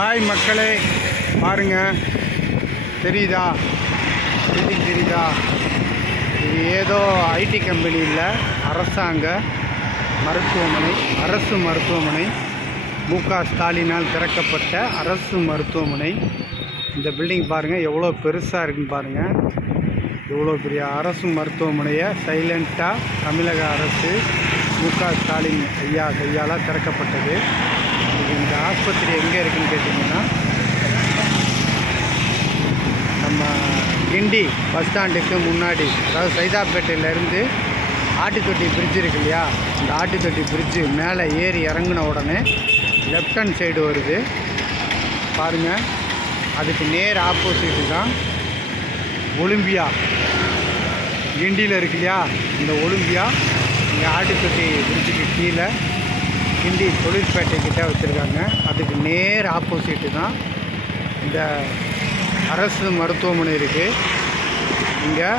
Hi மக்களே பாருங்க. தெரியுதா? பில்டிங் தெரியுதா? இது ஏதோ ஐடி கம்பெனி இல்லை அரசாங்க மருத்துவமனை அரசு மருத்துவமனை. மு க. ஸ்டாலினால் திறக்கப்பட்ட அரசு மருத்துவமனை. இந்த பில்டிங் பாருங்கள் எவ்வளோ பெருசாக இருக்குன்னு பாருங்கள் இவ்வளோ பெரிய அரசு மருத்துவமனையை சைலண்ட்டாக தமிழக அரசு மு க. ஸ்டாலின் ஐயா கையால் திறக்கப்பட்டது. ஆஸ்பத்திரி எங்கே இருக்குன்னு கேட்டிங்கன்னா நம்ம கிண்டி பஸ் ஸ்டாண்டுக்கு முன்னாடி அதாவது சைதாப்பேட்டையிலேருந்து ஆட்டுத்தொட்டி பிரிட்ஜ் இருக்கு இல்லையா? இந்த ஆட்டுத்தொட்டி பிரிட்ஜு மேலே ஏறி இறங்கின உடனே லெஃப்ட் ஹேண்ட் சைடு வருது. பாருங்கள் அதுக்கு நேர் ஆப்போசிட்டு தான் ஒலிம்பியா. கிண்டியில் இருக்கு இல்லையா? இந்த ஒலிம்பியா இங்கே ஆட்டுத்தொட்டி பிரிட்ஜுக்கு கீழே கிண்டி தொழிற்பேட்டை கிட்டே வச்சுருக்காங்க. அதுக்கு நேர் ஆப்போசிட்டு தான் இந்த அரசு மருத்துவமனை இருக்குது இங்கே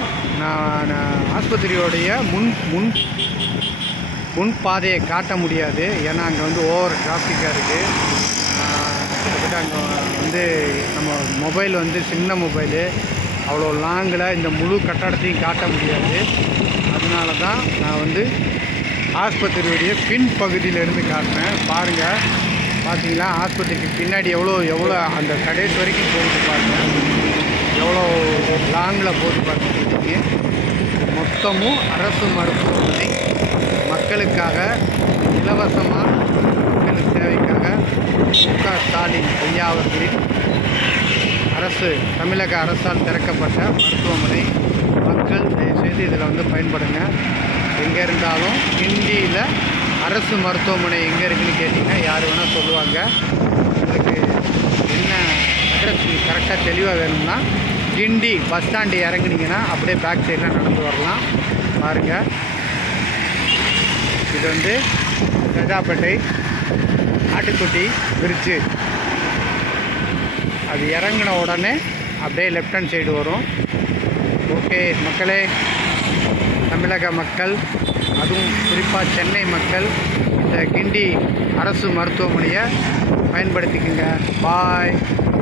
நான் நான் ஆஸ்பத்திரியோடைய முன் முன் முன் பாதையை காட்ட முடியாது. ஏன்னா அங்கே வந்து ஓவர் டிராஃபிக்காக இருக்குது கிட்டத்தட்ட அங்கே வந்து நம்ம மொபைல் வந்து சின்ன மொபைலு அவ்வளோ லாங்கில் இந்த முழு கட்டடத்தையும் காட்ட முடியாது. அதனால தான் நான் வந்து ஆஸ்பத்திரியுடைய பின் பகுதியிலேருந்து காட்டினேன். பாருங்கள் பார்த்தீங்களா ஆஸ்பத்திரிக்கு பின்னாடி எவ்வளோ எவ்வளோ அந்த கடைசி வரைக்கும் போட்டு பாருங்கள் எவ்வளோ லாங்கில் போட்டு பார்த்துருக்கீங்க மொத்தமும் அரசு மருத்துவமனை. மக்களுக்காக இலவசமாக மக்கள் சேவைக்காக மு க ஸ்டாலின் ஐயா அவர்களின் அரசு தமிழக அரசால் திறக்கப்பட்ட மருத்துவமனை. மக்கள் தயவுசெய்து இதில் வந்து பயன்படுங்க. எங்கே இருந்தாலும் ஹிந்தியில் அரசு மருத்துவமனை எங்கே இருக்குதுன்னு கேட்டிங்கன்னா யார் வேணால் சொல்லுவாங்க. உங்களுக்கு என்ன அட்ரஸ் கரெக்டாக தெளிவாக வேணும்னா கிண்டி பஸ் ஸ்டாண்டு இறங்குனீங்கன்னா அப்படியே பேக் சைடில் நடந்து வரலாம். பாருங்கள் இது வந்து கஜாப்பேட்டை ஆட்டுக்குட்டி பிரிட்ஜு அது இறங்கின உடனே அப்படியே லெஃப்ட் ஹேண்ட் சைடு வரும். ஓகே மக்களே. தமிழக மக்கள் அதுவும் குறிப்பாக சென்னை மக்கள் இந்த கிண்டி அரசு மருத்துவமனையை பயன்படுத்திக்கங்க. பாய்